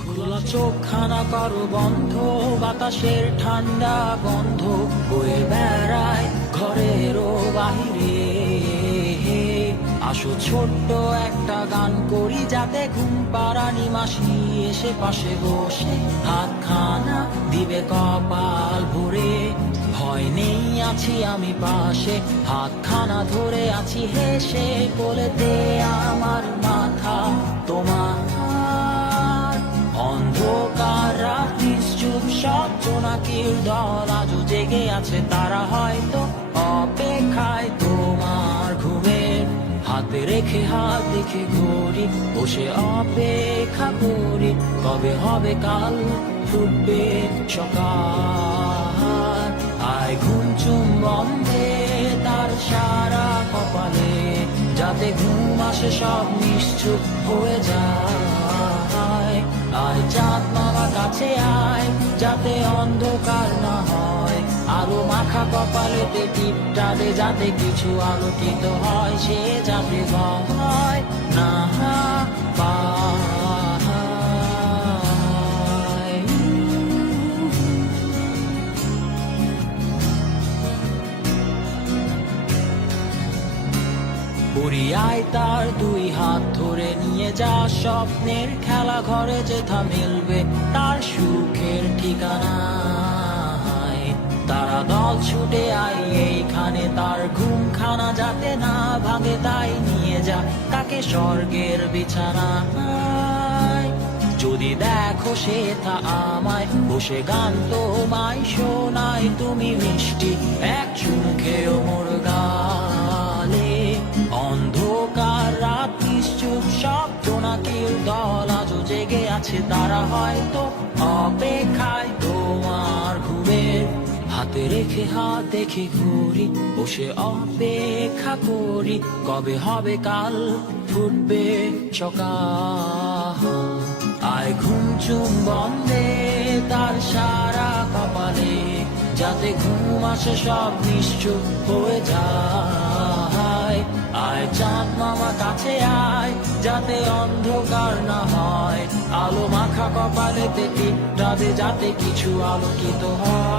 খোলা চোখখানা করো বন্ধ, বাতাসের ঠান্ডা গন্ধ বয়ে বেড়ায় ঘরেরও বাহিরে। আসো ছোট্ট একটা গান করি, যাতে ঘুম পাড়ানি মাসি এসে পাশে বসে হাতখানা দিবে কপাল ভরে। ভয় নেই, আছি আমি পাশে, হাতখানা ধরে আছি হেসে, কোলেতে আমার মাথা তোমার। অন্ধকার রাত্রি চুপ, সব জোনাকির দল আজও জেগে আছে, তারা হয়তো অপেক্ষায় তোমার ঘুমের। হাতে রেখে হাত দেখে ঘড়ি, বসে অপেক্ষা করি, কবে হবে কাল, ফুটবে সকাল। আয় ঘুম চুম্বন দে তার সারা কপালে, যাতে ঘুম আসে সব নিশ্চুপ হয়ে যায়। আয় চাঁদ মামা কাছে আয়, যাতে অন্ধকার না হয়, আলো মাখা কপালেতে টিপটা দে, যাতে কিছু আলোকিত হয়, সে যাতে ভয় না পায়। পুরিয়ায় তার দুই হাত ধরে নিয়ে যা, স্বপ্নের খেলা ঘরে যেথা মিলবে তার সুখের ঠিকানা। তারা দল ছুটে আই এইখানে, তার ঘুমখানা যাতে না ভাঙে, তাই নিয়ে যা তাকে স্বর্গের বিছানায়। যদি দেখো সে তা আমায় বসে গান তোমায় শোনায়, তুমি মিষ্টি এক চুমু খেয়েও মোর গালে। অন্ধকার রাত্রি চুপ, সব জোনাকির দল আজও জেগে আছে, তারা হয়তো অপেক্ষায় তোমার ঘুমের। হাতে রেখে হাত দেখে ঘুরি, বসে অপেক্ষা করি, কবে হবে কাল, ফুটবে সকাল। আয় ঘুম চুম্বন দে তার সারা কপালে, যাতে ঘুম আসে সব নিশ্চুপ হয়ে যায়। আয় চাঁদ মামা কাছে আয়, যাতে অন্ধকার না হয়, আলো মাখা কপালেতে টিপটা দে, যাতে কিছু আলোকিত হয়।